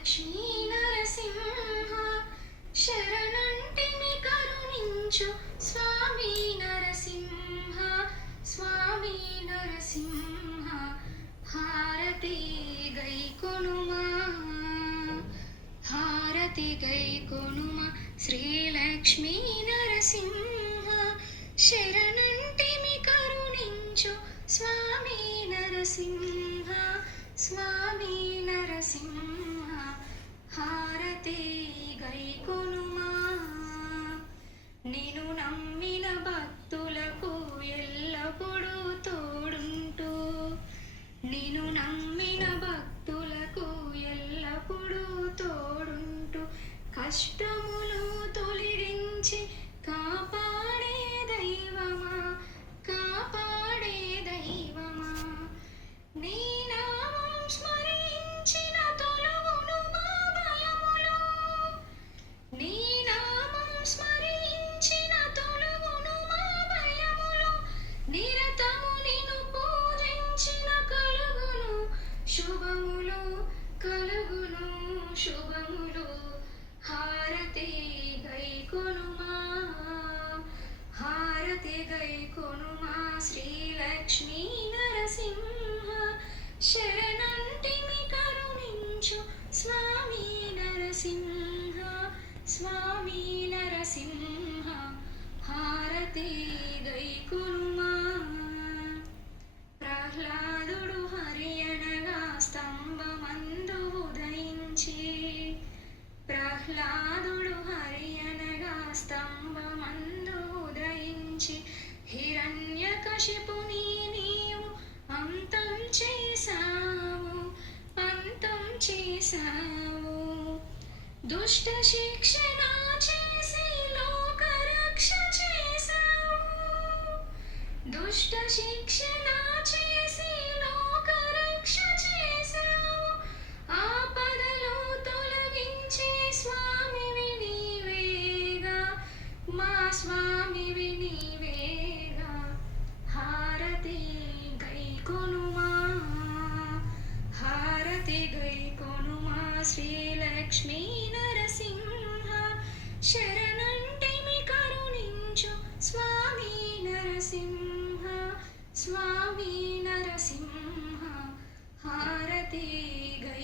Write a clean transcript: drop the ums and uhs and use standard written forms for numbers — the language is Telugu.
లక్ష్మీ నరసింహ శరణంటిని కరుణించు స్వామి నరసింహ స్వామి నరసింహ హారతి గైకొనుమా హారతి గైకొనుమా శ్రీ లక్ష్మీ నరసింహ శరణంటిని కరుణించు స్వామి నరసింహ స్వామి నరసింహ హారతి గైకొనుమా నిన్ను నమ్మిన భక్తులకు ఎల్లప్పుడూ తోడుంటూ నిన్ను నమ్మిన భక్తులకు ఎల్లప్పుడూ తోడుంటూ కష్టములు తొలగించి కాపాడే దైవమా కాపాడే దైవమా నీ నామం స్మరించిన తొలగును మా భయములు నీ నామం స్మరించిన తొలగును మా భయములు నిరతము నిన్ను పూజించిన కలుగును శుభములు కలుగును శుభములు హారతి గైకొనుమా హారతి గైకొనుమా శ్రీ లక్ష్మీ నరసింహ శరణంటిని కరుణించు స్వామి నరసింహ స్వామి నరసింహ హారతి గైకొనుమా ప్రహ్లాదుడు హరియనగా స్తంభమందు ఉదయించి ప్రహ్లాదుడు హరియనగా స్తంభమందు ఉదయించి హిరణ్యకశిపుని నీవు అంతం చేశావు అంతం చేశావు దుష్ట శిక్షణ చేసి లోకరక్ష చేశావు దుష్ట శిక్షణ చేసి లోకరక్ష చేశావు ఆపదలు తొలగించే స్వామివి నీవేగా మా స్వామివి నీవేగా హారతి గైకొనుమా హారతి గైకొనుమా శ్రీ లక్ష్మీ నరసింహ శరణంటిని కరుణించు స్వామి నరసింహ స్వామి నరసింహ హారతి గై